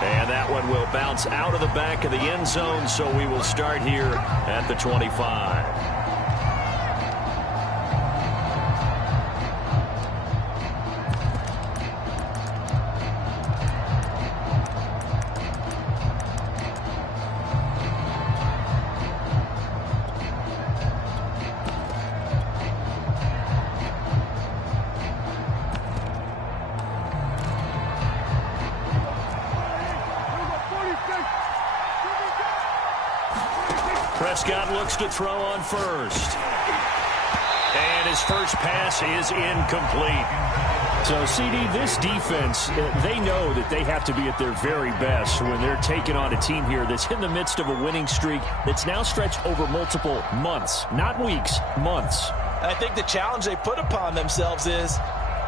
And that one will bounce out of the back of the end zone, so we will start here at the 25. Prescott looks to throw on first. And his first pass is incomplete. So, CD, this defense, they know that they have to be at their very best when they're taking on a team here that's in the midst of a winning streak that's now stretched over multiple months, not weeks, months. I think the challenge they put upon themselves is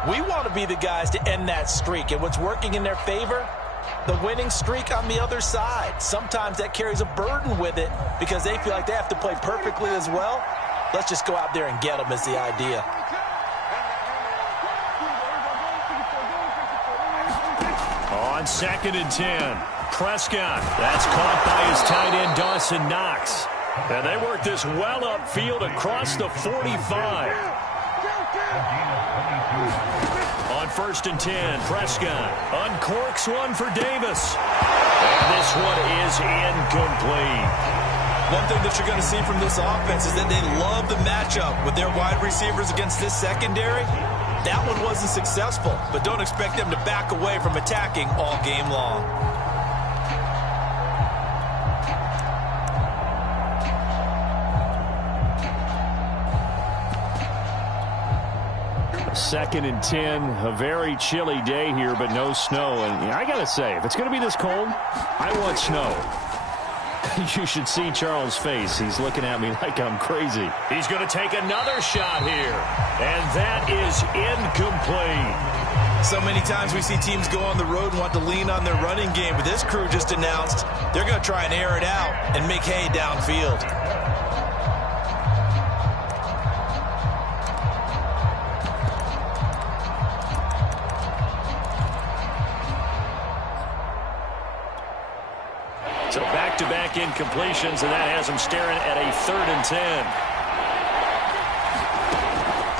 we want to be the guys to end that streak. And what's working in their favor? The winning streak on the other side. Sometimes that carries a burden with it because they feel like they have to play perfectly as well. Let's just go out there and get them is the idea. On 2nd and 10, Prescott. That's caught by his tight end, Dawson Knox. And they work this well upfield across the 45. On 1st and 10, Prescott uncorks one for Davis. And this one is incomplete. One thing that you're going to see from this offense is that they love the matchup with their wide receivers against this secondary. That one wasn't successful, but don't expect them to back away from attacking all game long. Second and 10, a very chilly day here, but no snow. And I got to say, if it's going to be this cold, I want snow. You should see Charles' face. He's looking at me like I'm crazy. He's going to take another shot here. And that is incomplete. So many times we see teams go on the road and want to lean on their running game, but this crew just announced they're going to try and air it out and make hay downfield. So back-to-back incompletions, and that has him staring at a 3rd and 10.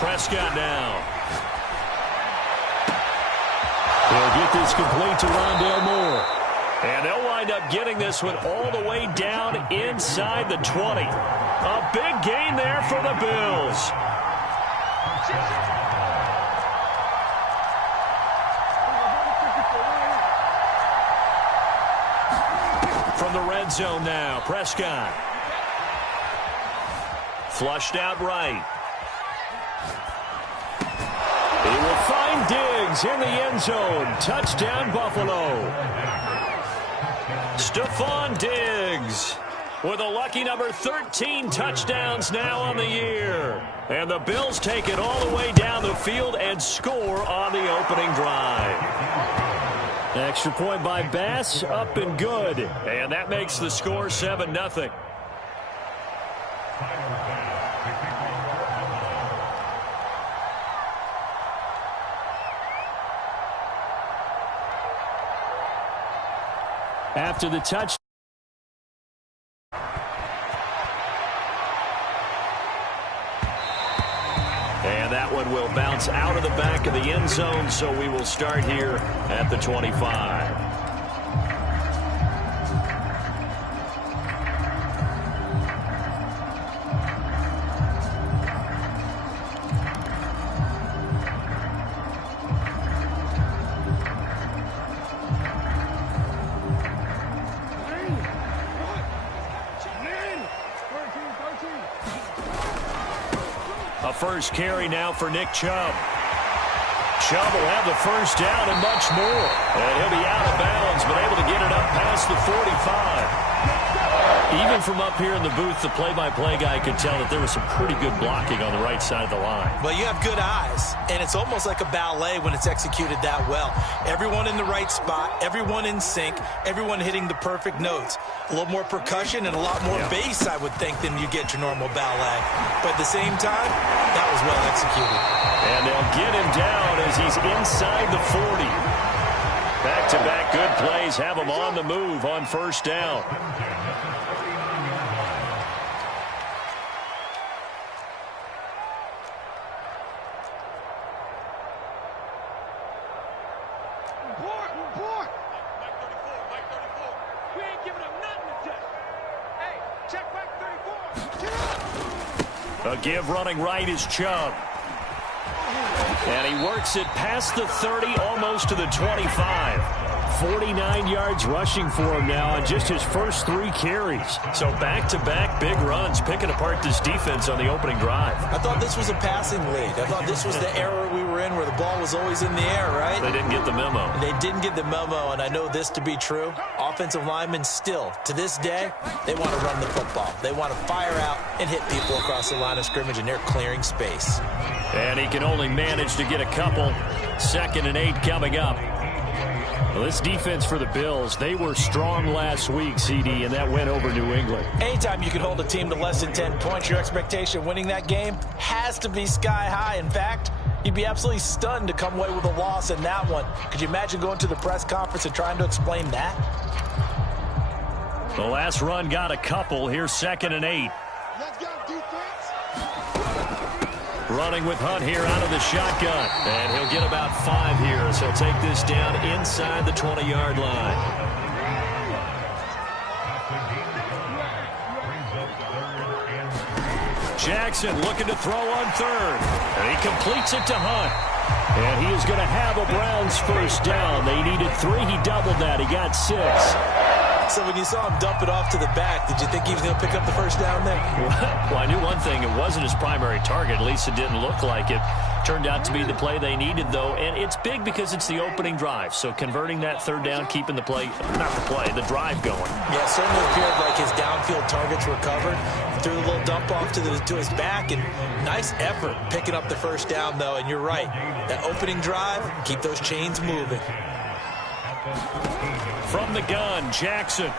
Prescott now. He'll get this complete to Rondale Moore. And they'll wind up getting this one all the way down inside the 20. A big gain there for the Bills. From the red zone now, Prescott. Flushed out right. He will find Diggs in the end zone. Touchdown, Buffalo. Stephon Diggs with a lucky number 13 touchdowns now on the year. And the Bills take it all the way down the field and score on the opening drive. Extra point by Bass, up and good. And that makes the score 7-0. After the touch. And that one will bounce out of the back of the end zone, so we will start here at the 25. A first carry now for Nick Chubb. Chubb will have the first down and much more. And he'll be out of bounds, but able to get it up past the 45. Even from up here in the booth, the play-by-play guy could tell that there was some pretty good blocking on the right side of the line. Well, you have good eyes, and it's almost like a ballet when it's executed that well. Everyone in the right spot, everyone in sync, everyone hitting the perfect notes. A little more percussion and a lot more bass, I would think, than you get your normal ballet. But at the same time, that was well executed. And they'll get him down as he's inside the 40. Back-to-back good plays have them on the move on first down. A give running right is Chubb. And he works it past the 30, almost to the 25. 49 yards rushing for him now on just his first 3 carries. So back-to-back big runs, picking apart this defense on the opening drive. I thought this was a passing league. I thought this was the era we were in where the ball was always in the air, right? They didn't get the memo. They didn't get the memo, and I know this to be true. Offensive linemen still, to this day, they want to run the football. They want to fire out and hit people across the line of scrimmage, and they're clearing space. And he can only manage to get a couple. 2nd and 8 coming up. Well, this defense for the Bills, they were strong last week, CD, and that went over New England. Anytime you can hold a team to less than 10 points, your expectation of winning that game has to be sky high. In fact, you'd be absolutely stunned to come away with a loss in that one. Could you imagine going to the press conference and trying to explain that? The last run got a couple. Here's 2nd and 8. Let's go, defense. Running with Hunt here out of the shotgun. And he'll get about 5 here as he'll take this down inside the 20-yard line. Jackson looking to throw on 3rd. And he completes it to Hunt. And he is going to have a Browns first down. They needed 3. He doubled that. He got 6. So when you saw him dump it off to the back, did you think he was going to pick up the first down there? Well, I knew one thing. It wasn't his primary target. At least it didn't look like it. Turned out to be the play they needed, though. And it's big because it's the opening drive. So converting that 3rd down, keeping the play, not the play, the drive going. Yeah, certainly appeared like his downfield targets were covered. Threw a little dump off to his back, and nice effort picking up the first down, though. And you're right. That opening drive, keep those chains moving. From the gun, Jackson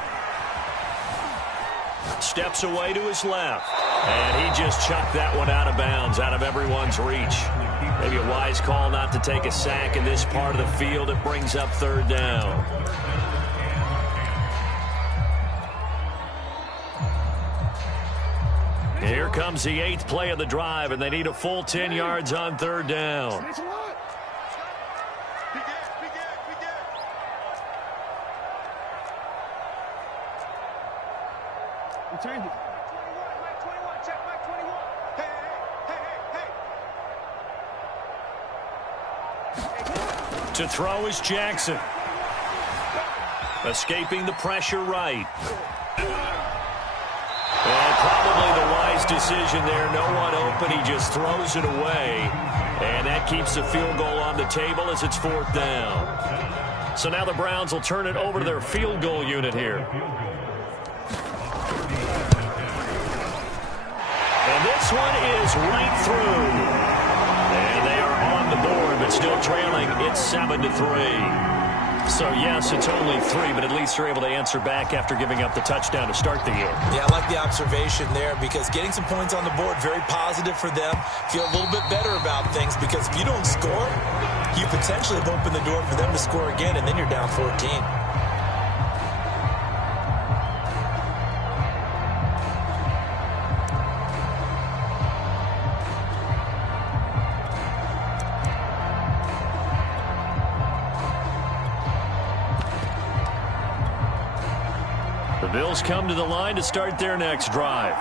steps away to his left. And he just chucked that one out of bounds, out of everyone's reach. Maybe a wise call not to take a sack in this part of the field. It brings up 3rd down. Here comes the 8th play of the drive, and they need a full 10 yards on 3rd down. Change it. Check back 21. Hey. To throw is Jackson. Escaping the pressure right. And probably the wise decision there. No one open. He just throws it away. And that keeps the field goal on the table as it's 4th down. So now the Browns will turn it over to their field goal unit here. And this one is right through. And they are on the board, but still trailing. It's 7-3. So, yes, it's only 3, but at least they're able to answer back after giving up the touchdown to start the year. Yeah, I like the observation there because getting some points on the board, very positive for them. Feel a little bit better about things because if you don't score, you potentially have opened the door for them to score again, and then you're down 14. The Bills come to the line to start their next drive.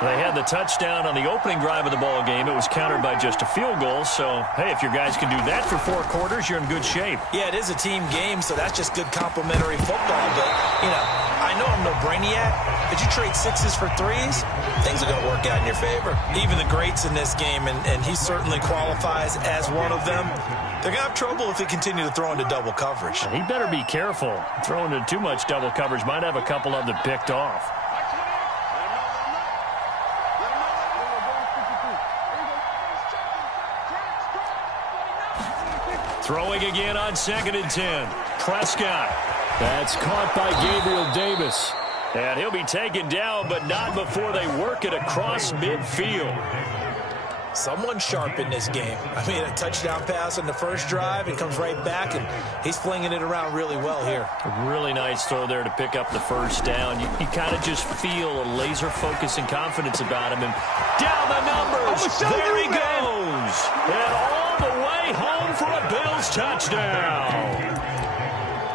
They had the touchdown on the opening drive of the ball game. It was countered by just a field goal. So, hey, if your guys can do that for 4 quarters, you're in good shape. Yeah, it is a team game, so that's just good complimentary football. But, you know, I know I'm no brainiac, but you trade 6s for 3s, things are going to work out in your favor. Even the greats in this game, and he certainly qualifies as one of them, they're going to have trouble if they continue to throw into double coverage. He better be careful. Throwing into too much double coverage might have a couple of them picked off. Throwing again on 2nd and 10. Prescott. That's caught by Gabriel Davis. And he'll be taken down, but not before they work it across midfield. Someone sharp in this game. I mean, a touchdown pass on the first drive, it comes right back, and he's flinging it around really well here. A really nice throw there to pick up the first down. You kind of just feel a laser focus and confidence about him. And down the numbers. There he goes. And all the way home for a Bills touchdown.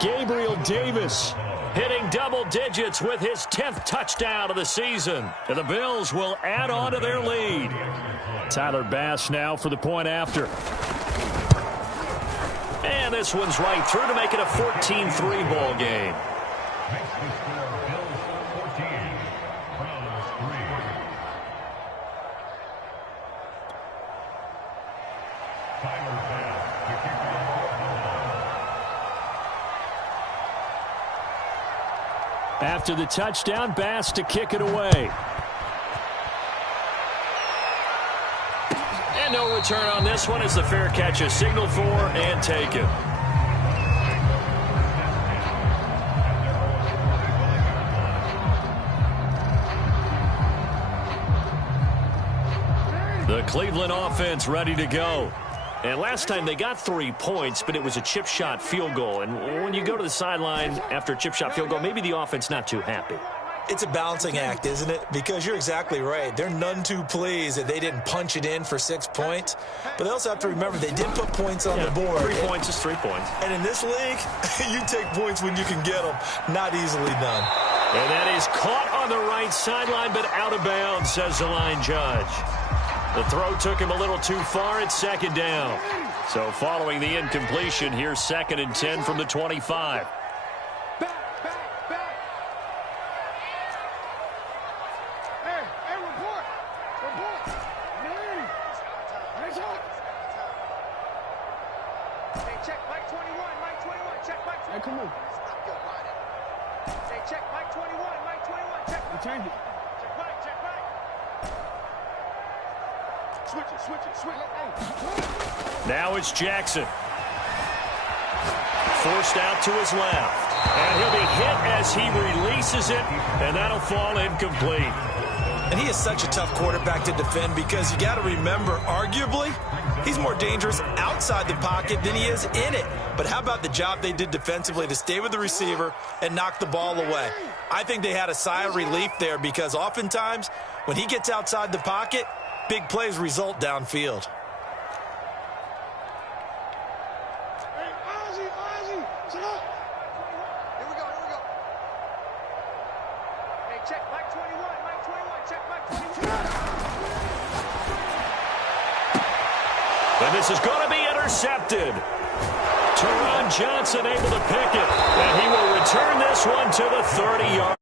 Gabriel Davis hitting double digits with his 10th touchdown of the season. And the Bills will add on to their lead. Tyler Bass now for the point after. And this one's right through to make it a 14-3 ball game. After the touchdown, Bass to kick it away. And no return on this one as the fair catch is signaled for and taken. The Cleveland offense ready to go. And last time they got 3 points, but it was a chip shot field goal. And when you go to the sideline after a chip shot field goal, maybe the offense not too happy. It's a balancing act, isn't it? Because you're exactly right. They're none too pleased that they didn't punch it in for 6 points. But they also have to remember they did put points on the board. 3 points is 3 points. And in this league, you take points when you can get them. Not easily done. And that is caught on the right sideline, but out of bounds, says the line judge. The throw took him a little too far. It's second down. So following the incompletion, here's 2nd and 10 from the 25. Now it's Jackson. Forced out to his left. And he'll be hit as he releases it, and that'll fall incomplete. And he is such a tough quarterback to defend because you got to remember, arguably, he's more dangerous outside the pocket than he is in it. But how about the job they did defensively to stay with the receiver and knock the ball away? I think they had a sigh of relief there because oftentimes when he gets outside the pocket, big plays result downfield. And this is going to be intercepted. Teron Johnson able to pick it. And he will return this one to the 30-yard.